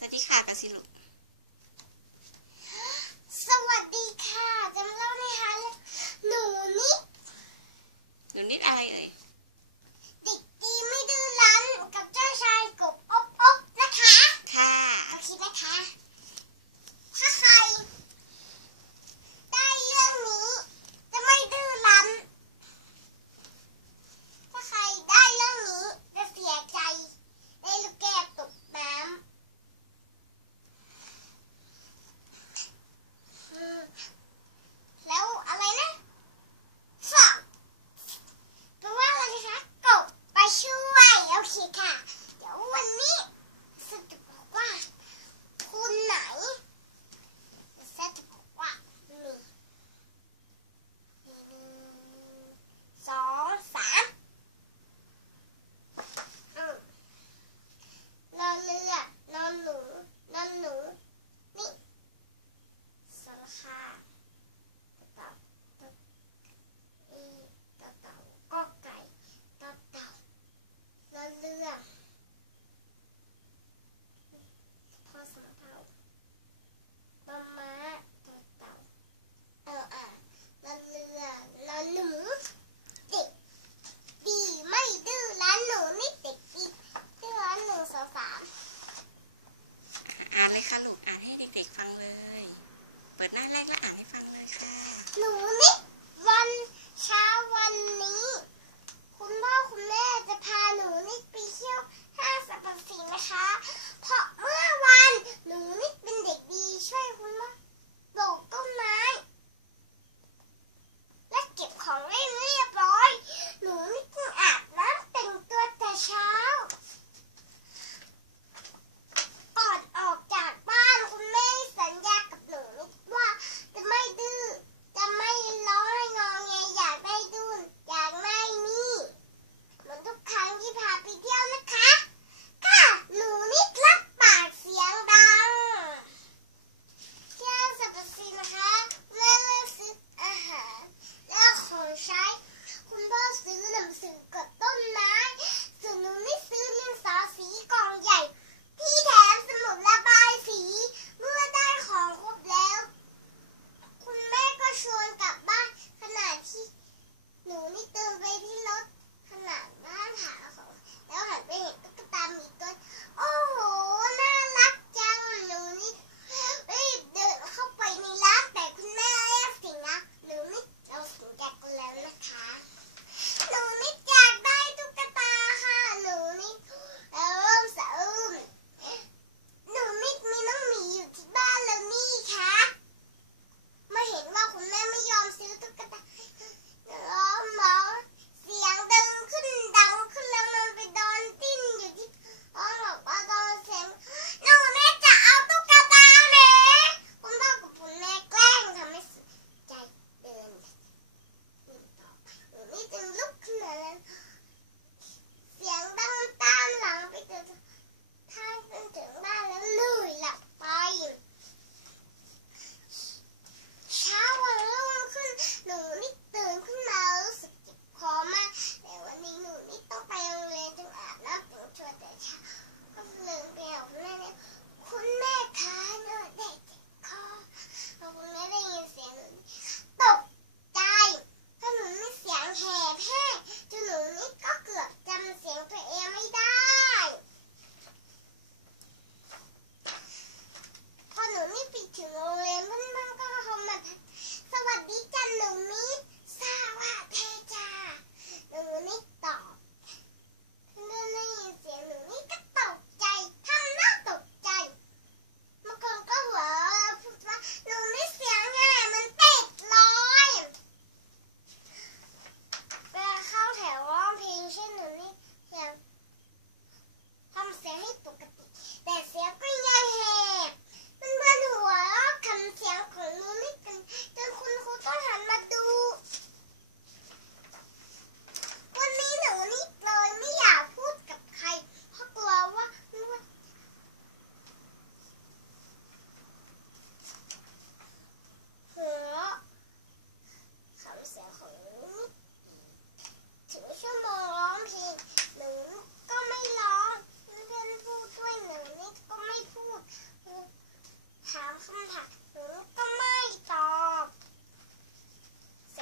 สวัสดีค่ะกระสิลุสวัสดีค่ะจำเล่าในฮะหนูนิดหนูนิดอะไรเอ่ย 好嘞。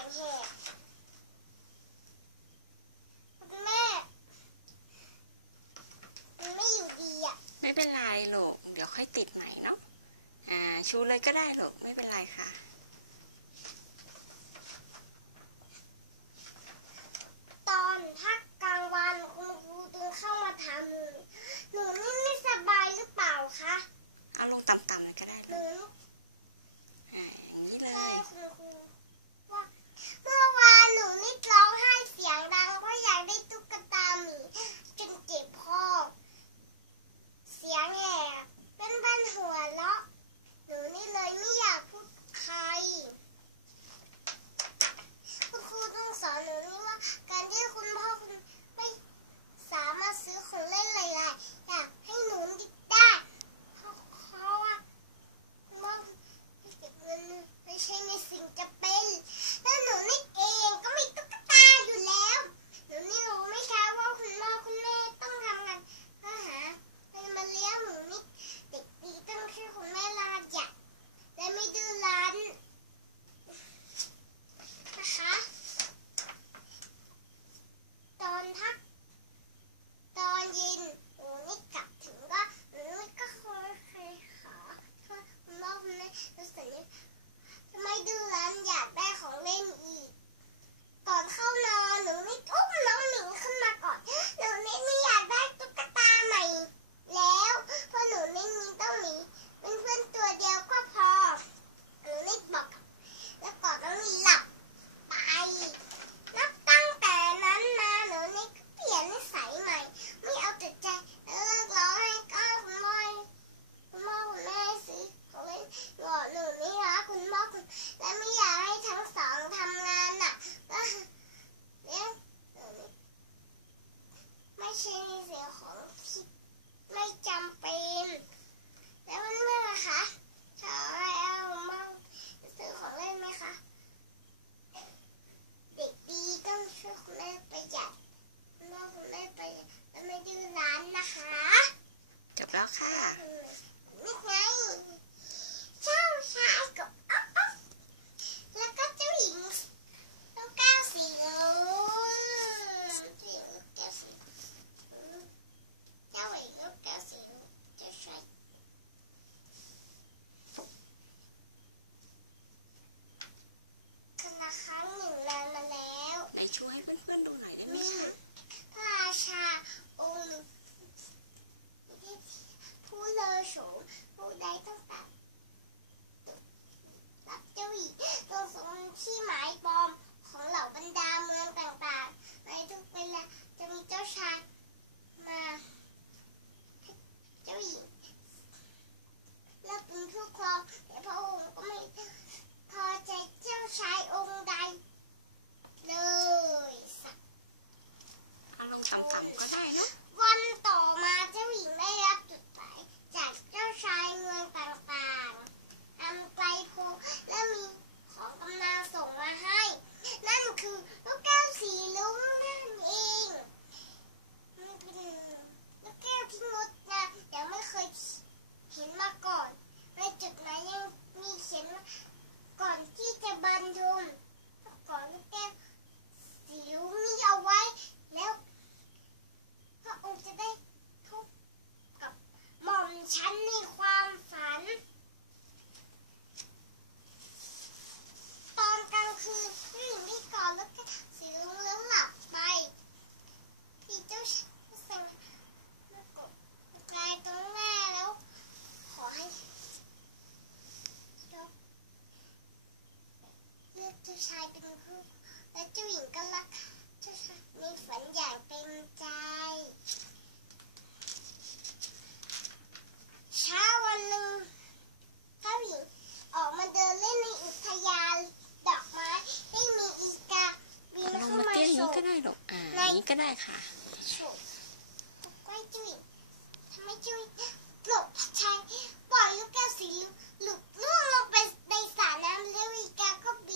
แม่ไม่อยู่ดีอะ ไม่เป็นไรหรอกเดี๋ยวค่อยติดใหม่เนาะอ่าชูเลยก็ได้หรอกไม่เป็นไรค่ะ ตอนพักกลางวันคุณครูดึงเข้ามาถามหนูหนูนี่ไม่สบายหรือเปล่าคะเอาลงต่ำๆหน่ยก็ได้หนูอ่าอย่างนี้เลยคุณ 好 ผู้เลอสูงผู้ใดต้องตัดรับเจ้าหญิงทรงสงที่หมายปอมของเหล่าบรรดาเมืองต่างๆ ในทุกเวลาจะมีเจ้าชายมาเจ้าหญิงและเป็นผู้ครองแต่พระองค์ก็ไม่พอใจเจ้าชายองค์ใดเลยสักเอาลองทำๆก็ได้นะ และเจ้าหญิงก็รักจ้าชายมีฝันอย่างเต็มใจ เช้าวันหนึ่งเจ้าหญิงออกมาเดินเล่นในอุทยานดอกไม้ได้มีอีกาบินเข้ามามาเตี้ยอย่างนี้ก็ได้หรอกอ่านี้ก็ได้ค่ะ ฉุกกล้จ้าหญิงทำไมจ้าหญิงหลบชายปล่อยลูกแก้วสีเหหลุดล่วงลงไปในสระน้ำแล้วอีกาก็บิน